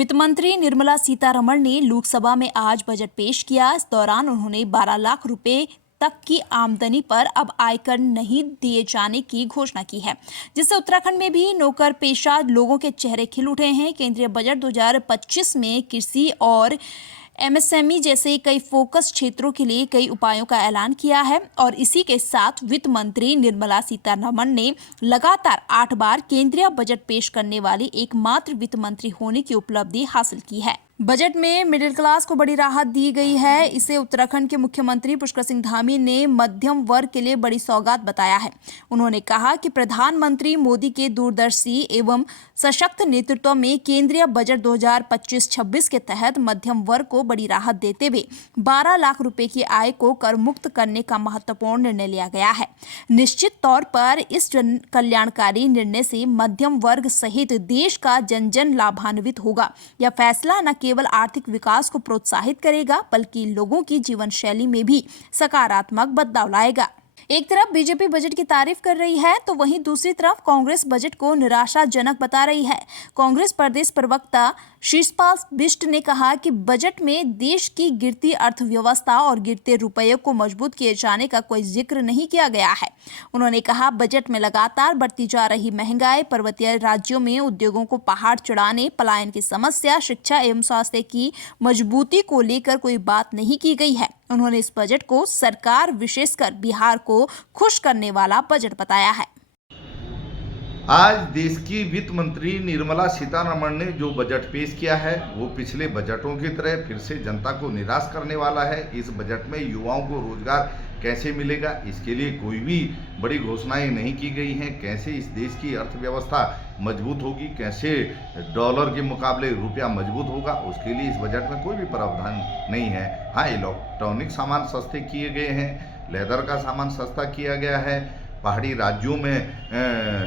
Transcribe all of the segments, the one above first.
वित्त मंत्री निर्मला सीतारमण ने लोकसभा में आज बजट पेश किया। इस दौरान उन्होंने 12 लाख रुपए तक की आमदनी पर अब आयकर नहीं दिए जाने की घोषणा की है, जिससे उत्तराखंड में भी नौकर पेशा लोगों के चेहरे खिल उठे हैं। केंद्रीय बजट 2025 में कृषि और एमएसएमई जैसे कई फोकस क्षेत्रों के लिए कई उपायों का ऐलान किया है और इसी के साथ वित्त मंत्री निर्मला सीतारमण ने लगातार 8 बार केंद्रीय बजट पेश करने वाली एकमात्र वित्त मंत्री होने की उपलब्धि हासिल की है। बजट में मिडिल क्लास को बड़ी राहत दी गई है। इसे उत्तराखंड के मुख्यमंत्री पुष्कर सिंह धामी ने मध्यम वर्ग के लिए बड़ी सौगात बताया है। उन्होंने कहा कि प्रधानमंत्री मोदी के दूरदर्शी एवं सशक्त नेतृत्व में केंद्रीय बजट 2025-26 के तहत मध्यम वर्ग को बड़ी राहत देते हुए 12 लाख रुपए की आय को कर मुक्त करने का महत्वपूर्ण निर्णय लिया गया है। निश्चित तौर पर इस जन कल्याणकारी निर्णय से मध्यम वर्ग सहित देश का जन जन लाभान्वित होगा। यह फैसला न केवल आर्थिक विकास को प्रोत्साहित करेगा बल्कि लोगों की जीवन शैली में भी सकारात्मक बदलाव लाएगा। एक तरफ बीजेपी बजट की तारीफ कर रही है तो वहीं दूसरी तरफ कांग्रेस बजट को निराशाजनक बता रही है। कांग्रेस प्रदेश प्रवक्ता शिषपाल बिष्ट ने कहा कि बजट में देश की गिरती अर्थव्यवस्था और गिरते रुपये को मजबूत किए जाने का कोई जिक्र नहीं किया गया है। उन्होंने कहा बजट में लगातार बढ़ती जा रही महंगाई, पर्वतीय राज्यों में उद्योगों को पहाड़ चढ़ाने, पलायन की समस्या, शिक्षा एवं स्वास्थ्य की मजबूती को लेकर कोई बात नहीं की गई है। उन्होंने इस बजट को सरकार विशेषकर बिहार को खुश करने वाला बजट बताया है। आज देश की वित्त मंत्री निर्मला सीतारमण ने जो बजट पेश किया है वो पिछले बजटों की तरह फिर से जनता को निराश करने वाला है। इस बजट में युवाओं को रोजगार कैसे मिलेगा, इसके लिए कोई भी बड़ी घोषणाएं नहीं की गई हैं। कैसे इस देश की अर्थव्यवस्था मजबूत होगी, कैसे डॉलर के मुकाबले रुपया मजबूत होगा, उसके लिए इस बजट में कोई भी प्रावधान नहीं है। हाँ, इलेक्ट्रॉनिक सामान सस्ते किए गए हैं, लेदर का सामान सस्ता किया गया है, पहाड़ी राज्यों में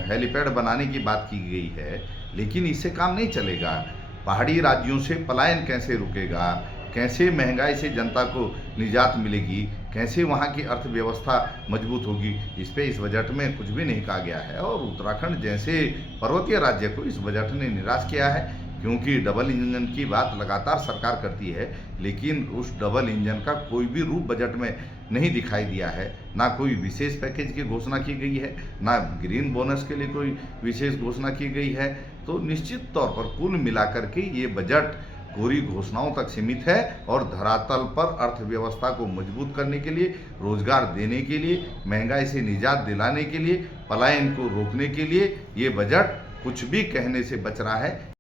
हेलीपैड बनाने की बात की गई है, लेकिन इससे काम नहीं चलेगा। पहाड़ी राज्यों से पलायन कैसे रुकेगा, कैसे महंगाई से जनता को निजात मिलेगी, कैसे वहाँ की अर्थव्यवस्था मजबूत होगी, इस पे इस बजट में कुछ भी नहीं कहा गया है। और उत्तराखंड जैसे पर्वतीय राज्य को इस बजट ने निराश किया है, क्योंकि डबल इंजन की बात लगातार सरकार करती है, लेकिन उस डबल इंजन का कोई भी रूप बजट में नहीं दिखाई दिया है। ना कोई विशेष पैकेज की घोषणा की गई है, ना ग्रीन बोनस के लिए कोई विशेष घोषणा की गई है। तो निश्चित तौर पर कुल मिलाकर के ये बजट पूरी घोषणाओं तक सीमित है और धरातल पर अर्थव्यवस्था को मजबूत करने के लिए, रोजगार देने के लिए, महंगाई से निजात दिलाने के लिए, पलायन को रोकने के लिए ये बजट कुछ भी कहने से बच रहा है।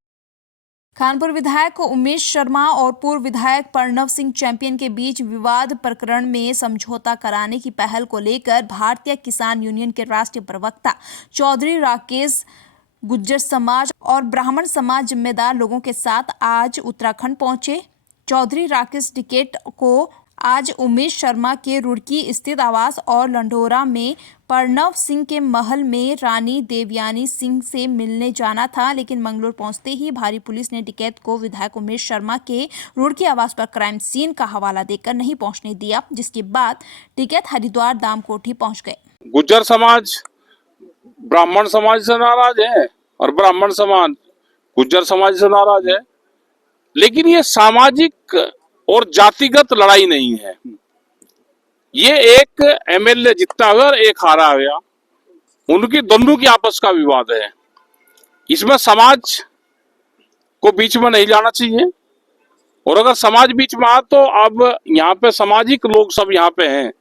कानपुर विधायक उमेश शर्मा और पूर्व विधायक प्रणव सिंह चैंपियन के बीच विवाद प्रकरण में समझौता कराने की पहल को लेकर भारतीय किसान यूनियन के राष्ट्रीय प्रवक्ता चौधरी राकेश गुज्जर समाज और ब्राह्मण समाज जिम्मेदार लोगों के साथ आज उत्तराखंड पहुंचे। चौधरी राकेश टिकैत को आज उमेश शर्मा के रुड़की स्थित आवास और लंढोरा में प्रणव सिंह के महल में रानी देवयानी सिंह से मिलने जाना था, लेकिन मंगलोर पहुंचते ही भारी पुलिस ने टिकैत को विधायक उमेश शर्मा के रुड़की आवास पर क्राइम सीन का हवाला देकर नहीं पहुंचने दिया, जिसके बाद टिकैत हरिद्वार दामकोठी पहुंच गए। गुज्जर समाज ब्राह्मण समाज से नाराज है और ब्राह्मण समाज गुज्जर समाज से नाराज है, लेकिन ये सामाजिक और जातिगत लड़ाई नहीं है। ये एक एमएलए जीतता हुआ और एक हारा हुआ, उनकी दोनों की आपस का विवाद है। इसमें समाज को बीच में नहीं लाना चाहिए, और अगर समाज बीच में आ तो अब यहाँ पे सामाजिक लोग सब यहाँ पे हैं।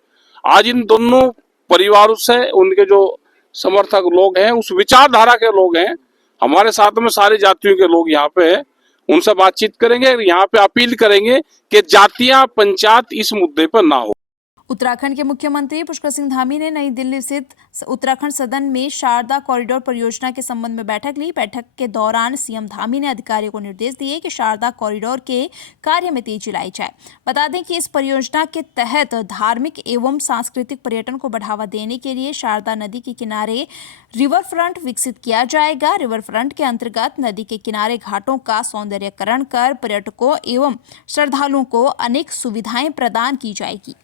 आज इन दोनों परिवारों से उनके जो समर्थक लोग हैं, उस विचारधारा के लोग हैं, हमारे साथ में सारी जातियों के लोग यहाँ पे हैं, उनसे बातचीत करेंगे, यहाँ पे अपील करेंगे कि जातियां पंचायत इस मुद्दे पर ना हो। उत्तराखंड के मुख्यमंत्री पुष्कर सिंह धामी ने नई दिल्ली स्थित उत्तराखंड सदन में शारदा कॉरिडोर परियोजना के संबंध में बैठक ली। बैठक के दौरान सीएम धामी ने अधिकारियों को निर्देश दिए कि शारदा कॉरिडोर के कार्य में तेजी लाई जाए। बता दें कि इस परियोजना के तहत धार्मिक एवं सांस्कृतिक पर्यटन को बढ़ावा देने के लिए शारदा नदी के किनारे रिवर फ्रंट विकसित किया जाएगा। रिवर फ्रंट के अंतर्गत नदी के किनारे घाटों का सौंदर्यीकरण कर पर्यटकों एवं श्रद्धालुओं को अनेक सुविधाएं प्रदान की जाएगी।